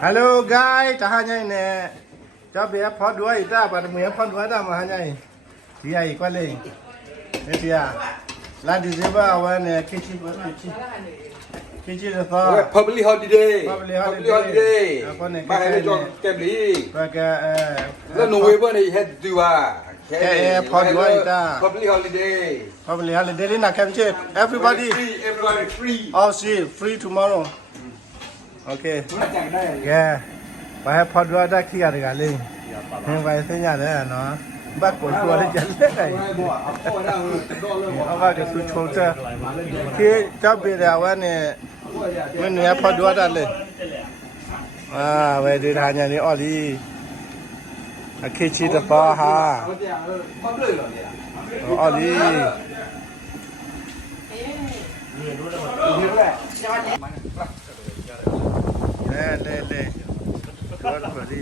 Hello guys, tahan nhai nè. Cho bé phót đuôi ta và mẹ phót đuôi ta mà han nhai. Thì ai qua lên. Thế thì à. Là đi chơi vàoวันnè, kitchen. Kitchen là sao? Public holiday. Public holiday. Ba cái cho kem lý. Và cáiแล้วNovember này hếtดูว่าแค่พอด้วยตา Public holiday. Public holiday นี่นะแคมเชฟ everybody Everybody free. all free tomorrow. Okay. แกไปให้พอด้วยได้ขี้อะไรกันเลยเห็นไปเสียอย่างนั้นเนาะบ้านกดตัวได้จังเลยเอาว่าจะสุดโชว์จ้ะที่เจ้าเบียร์วันนี้มันเนี่ยพอด้วยได้เลยไปดูทานอย่างนี้อ๋อดีคิดชีตปอฮะอ๋อดีเล่ก็พอดี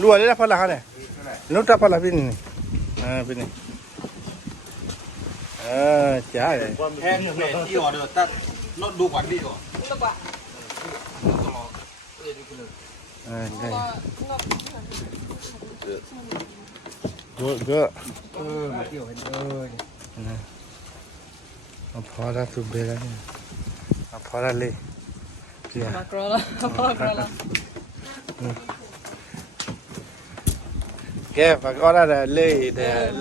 รู้อะไรแล้วพอละฮะเนี่ยนู้นจะพอละพี่นี่พี่นี่จ้าเลยแห้งเลยที่อ๋อเดี๋ยวตัดรถดูก่อนดิอ๋อดูก่อนก็มาเที่ยวกันพอแล้วสุดเบลแล้วเนี่ยพอแล้วเลยมากรอละแกฝากอะไรเ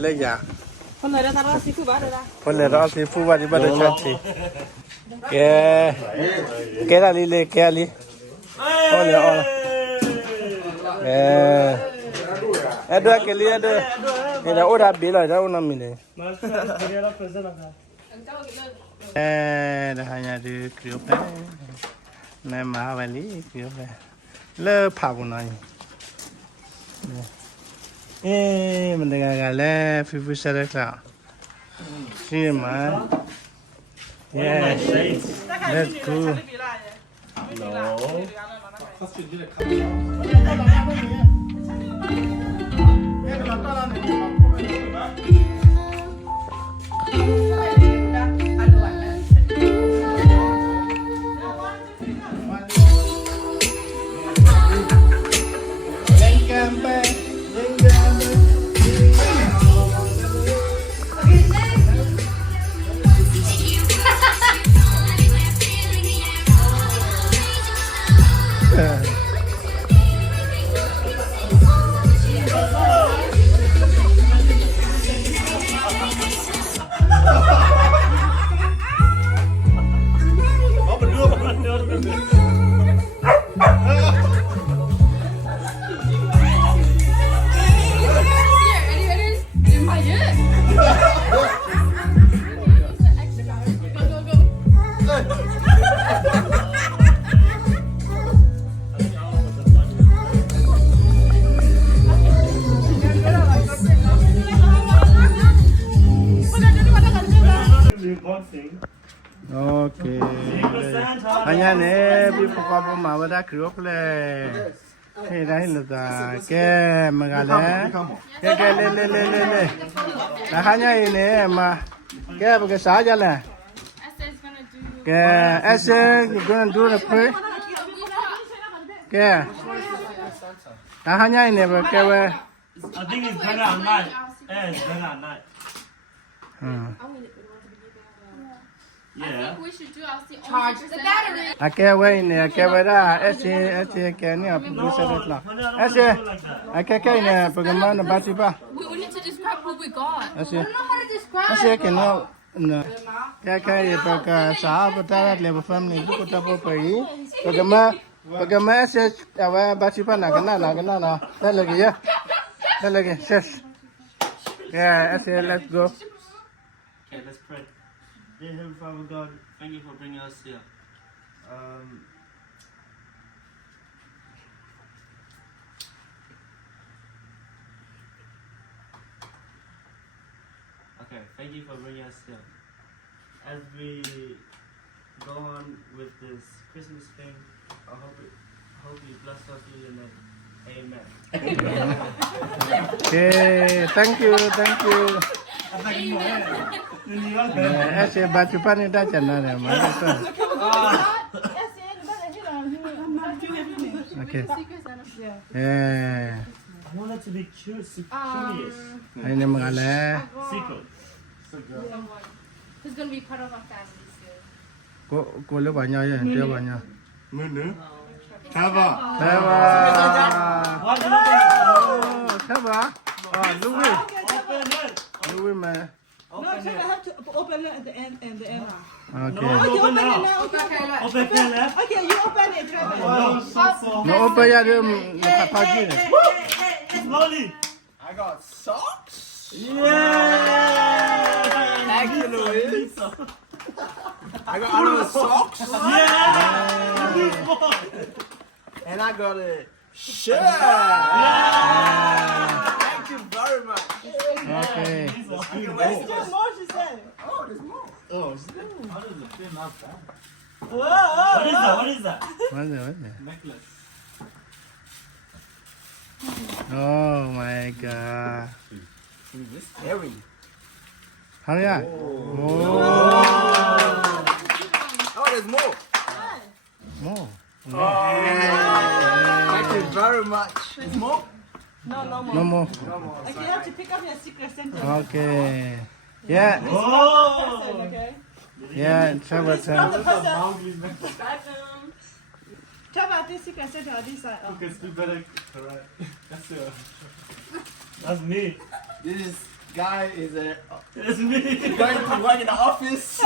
ลยยาคนเลยนะซีฟู้ดบ้านเลยนะคนเลยเราซีฟู้ดบ้านที่บ้านเราชัดสิแกอะไรเลยแกอะไรอ๋อเลยอ๋อด้วยแกเลยด้วยนี่เราโอ้ดับเบลเลยเราโอ้น้ำมีเลยเดี๋ยวหาดูคลิปไปนี่มาวันนี้คลิปไปเลิกพักหน่อยมันเป็นไงกันแล้วฟิวเสร็จแล้วใช่ไหม Yes that's cool Okay. Hanya ni, biar kau mahu dah kerap le. Hei dah hilang dah. Ke mengalah. Ke le. Dah hanya ini mah. Ke pakai saja lah. Ke you gonna do the pray. Ke. Dah hanya ini pakai we. I think it's better at night. It's better at night. Yeah. We should do charge the battery. Akai we ni, akai we dah. Akai ni apa bisa dah. Akai ni bagaimana baca ba? We need to describe what we got. Akai kena. Akai pakai sahabat dah level family tu kita pergi. Bagaimana akai awak baca ba nak kena. Dah lagi ya. Dah lagi. Ses. Yeah, akai let's go. Okay, let's pray. Dear Heavenly Father God, thank you for bringing us here. Okay, thank you for bringing us here. As we go on with this Christmas thing, I hope you bless us with your name. Amen. Okay, thank you. ऐसे बात चुपा नहीं था चलना है मारे तो okay I want it to be curious. ini mengalah Secret. Who's gonna be part of our family soon? ko le banyak ya dia banyak Munu. Tava. Tava What? Open Tava Louis it. Louis mah No, so I have to open it at the end and the end. okay Okay, Open open it now. now. Okay. Open pen left. Okay, you open it, Trevor. Wow, so soft. no apa ya dia pagi ni Slowly. I got socks. Yeah. Thank you, Louis. I got all the socks. Yeah. And I got a shirt. Thank you very much. okay There's still more, she said. Oh, there's more. What is that? What is that? mana Necklace. oh my god This earring. hurry up oh Oh, there's more. more Thank you very much. There's more? No, no more. no more No more. Okay, you have to pick up your secret sentence. okay yeah Oh. Okay. yeah Trevor From the person. Boundaries, man. Trevor, this secret sentence on this side. Oh. Because we better correct. That's me. This guy is That's me. going to work in the office.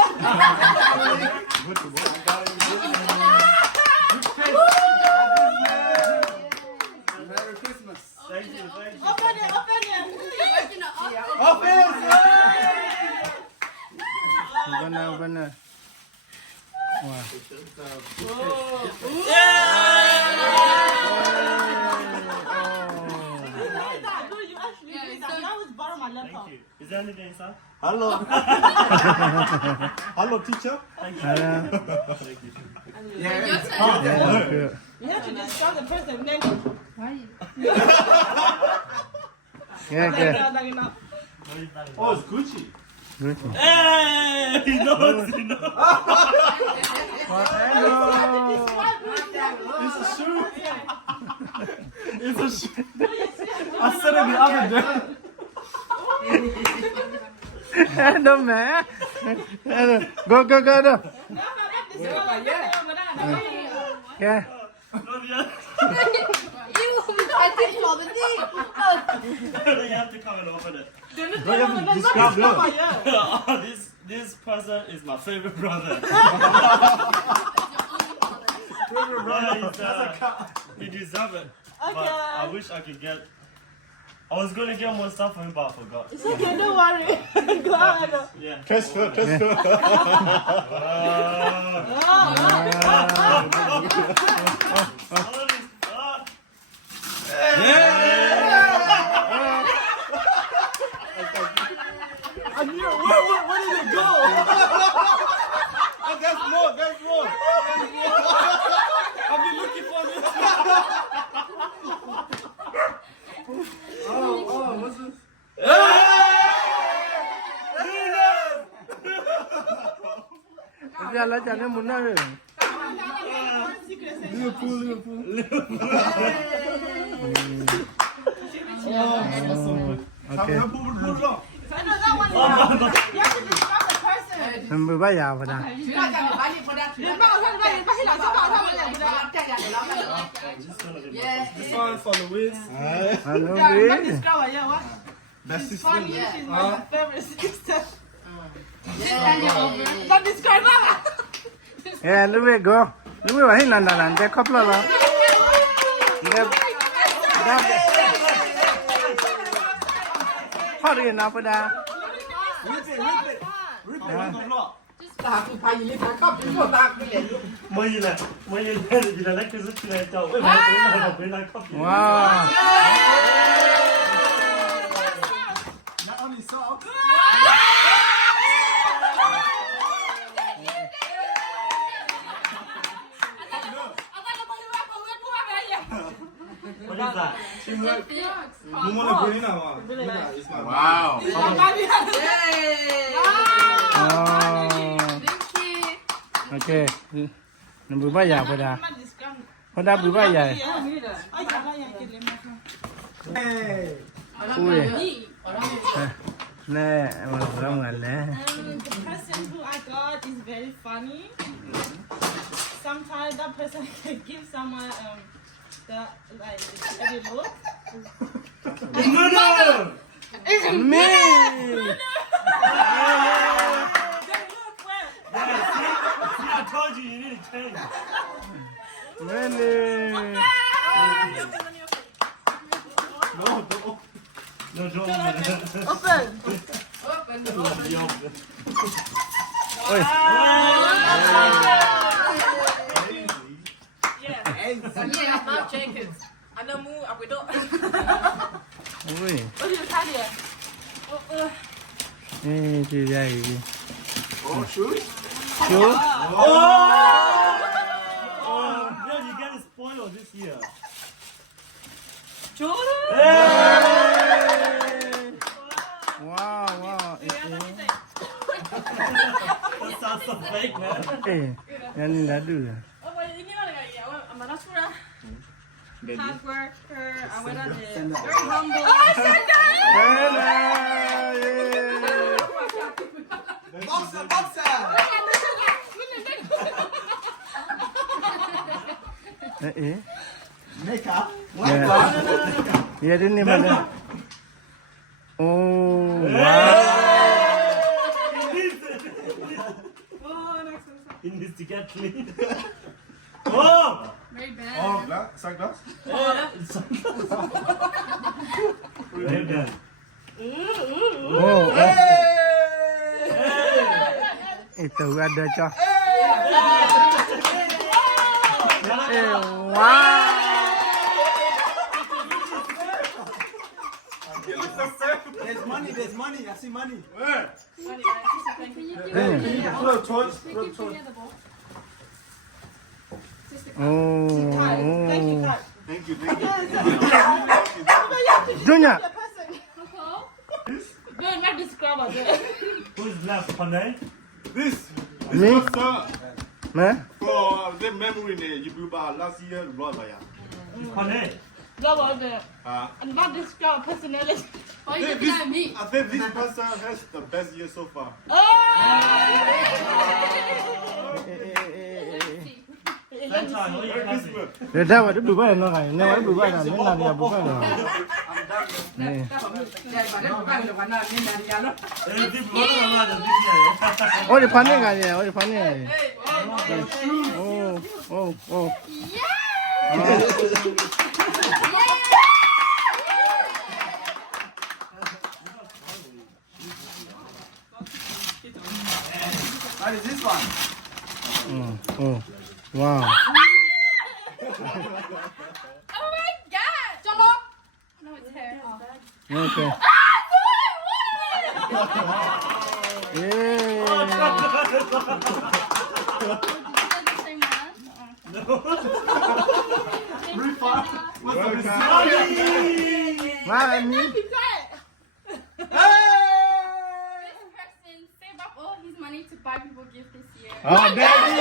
Merry Christmas. Thank you. Thank you. Open it, open it. benar wah No, you actually did that. That was borrow my laptop. Thank you. Is there anything inside? Hello. Hello, teacher. Thank you. ada Thank you. Yeah. You have to describe the person name. ya ya Oh, it's Gucci. Hey! He knows. He knows. It's a shoe. It's a shoe. I said it the other day. hello man go go go go yeah Not yet. I think for the thing. You have to come and open it. Describe This person is my favorite brother. He deserves it. But I wish I could get. I was gonna get more stuff for him, but I forgot. It's okay, don't worry. Go on. Yeah. Transfer. I knew it. Where did it go? Oh, there's more. I've been looking for this. Oh, what's this? jalan jalan munah ke Liverpool. okay Pull it off. I know that one. You have to describe the person. berbayar pada This one for Louise. halo Yeah, Louis not describe her, yeah, what? That's his Funny, friend. she's my favorite sister. Not describe her. yeah Louis go Louis wah hilang dalam dia couple lah dia hari ni apa dah Rip it on the floor. Mới lên thì là lấy cái giúp này cho với lại copy. wow Not only socks. What What is that? Teamwork. Dogs. You want to put in now? It's not. Wow. Yay. Thank you. Okay. Nằm bữa giờ phải đã. Phải đã bữa giờ. Ui. Nè, mà không ngần nè. The person who I got is very funny. Sometimes that person can give someone the like every look. Me. They look well. See, I told you you need to change. Really. No, don't. Open. Ôi. Yeah, not Jenkins. Ano mo ako ito? Ui. What is that here? Ê, chị dày. Oh, shoes? Chú. No, you get it spoiled this year. Jordan? Wow, wow. That sounds so fake, man. Ê, yan yung lado. Oh, well, ini mana kaya? I'm not sure. Hard worker. I went out there. Very humble. Boxer, boxer! Ê. Makeup? Dạ đến đây mà đây. Oh, wow. It needs to get clean. Oh! Very bad. Oh, glass? Sunglass? Very bad. Oh, itu ada cah. Wow. There's money, there's money. I see money. Hey. Throw a torch. Throw a torch. Oh. Thank you, Kat. Thank you, thank you. Junior. Good, not describe again. Who's left, Panay? This Me? was Man. for the memory you do about last year, Rob. Panay. Go on there. And not describe personality. Why are you looking at me? I think this person has the best year so far. Sunshine, what are you Merry having? Christmas. Để ra vào cái bụi bãi nó này, nếu cái bụi bãi này nó làm gì bụi bãi này. Này. Ôi đi phán này cái gì? Ôi đi phán này. Oh, oh, oh. What is this one? Oh, wow. Oh my god! Jumbo! No, it's hair. Okay. Yeah. Mami. This person saved up all his money to buy people gifts this year. Oh, daddy.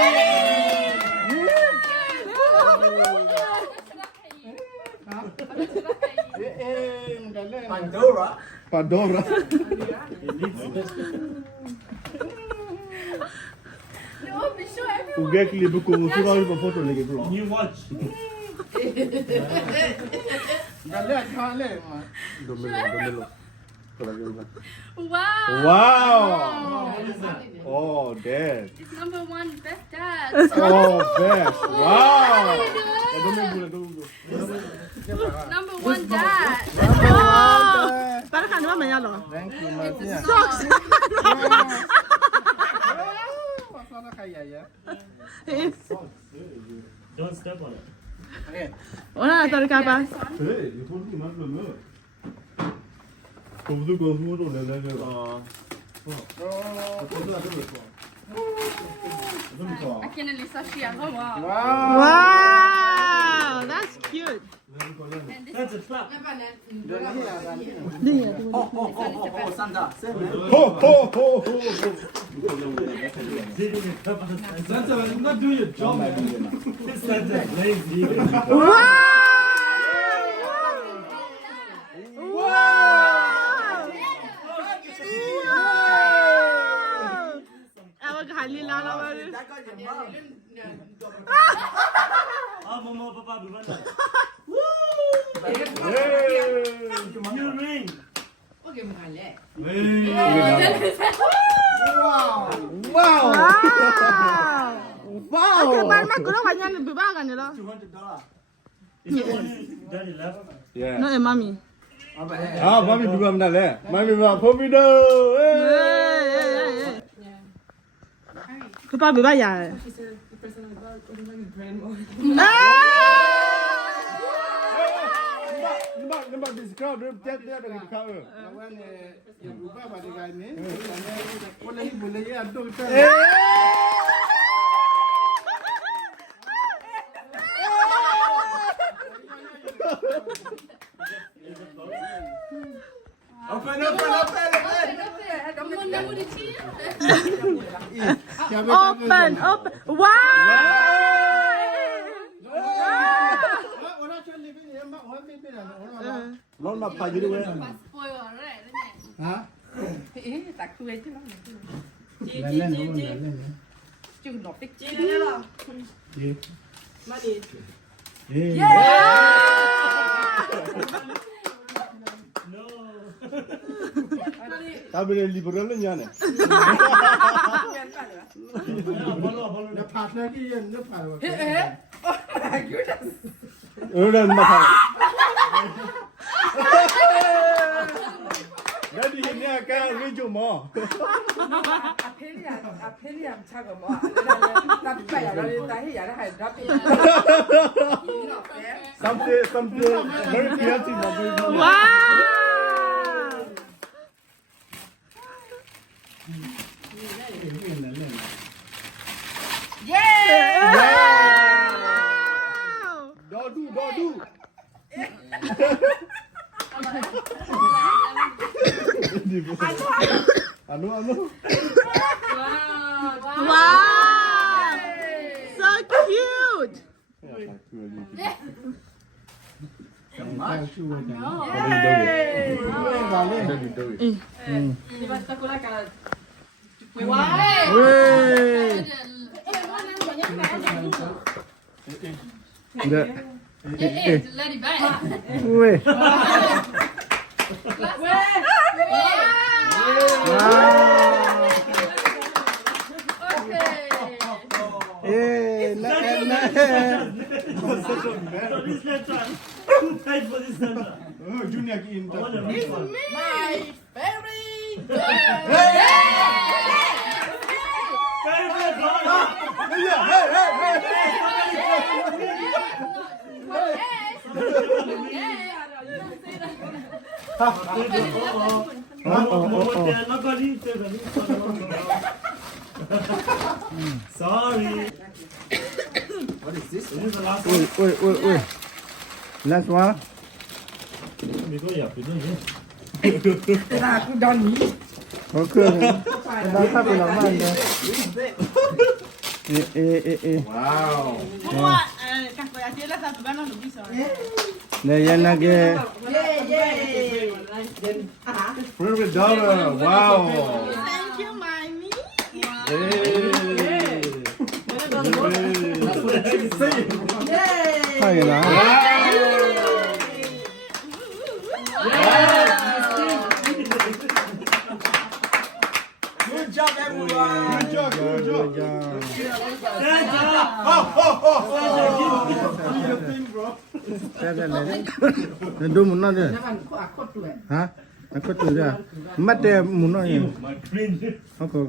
Pandora. Pandora. No, be sure everyone. O que é que ele buscou? Você vai para foto lagi bro. New watch. Wow. Wow. Oh, dad. It's number one best dad. Oh, best. Wow. Number one dad. Para ka naman yan, lo. Thank you, Martina. Don't step on it. Wala na, sorry ka pa. Hey, you told me not to know. Como tu gosto do lele I can only sashi. Wow. Wow, that's cute. That's a clap. Santa, you're not doing your job, man. This Santa's lazy. Mama, Papa, Bivanda. New ring. Wow. Is it only Daddy left? Yeah. No, mommy. Ah, mami dua mana le? Mami ma popi do. Papa beba ya. Nampak discount dia ada discount. Lawan yang lupa pada kali ni. Boleh ya aduh kita. Open. Open. Wow. Long nak pagi dulu. Ha? No. Tapi dia liberal ni ni. Dia partner ki yang dia partner. Udah makan. Jadi ini akan menuju mau. Something very creative. Wow. Dodu. Anu. Wow. So cute. Let it back. Weh. So this Santa, too tight for this Santa. Oh, Junior ki I want a big one. Sorry. What is this? This is the last one. Wait. Last one. Okay. Dah tak pernah mana. Wow. Dah yang lagi. Perfect dollar. Wow. Thank you, mommy. That's what the chicken say. Hai lah. Good job, everyone. Good job. Santa! Do your thing, bro. Saya ni. Dua mana dia? Ha? Aku tu dia. Mat dia mana ni? My cringe. Aku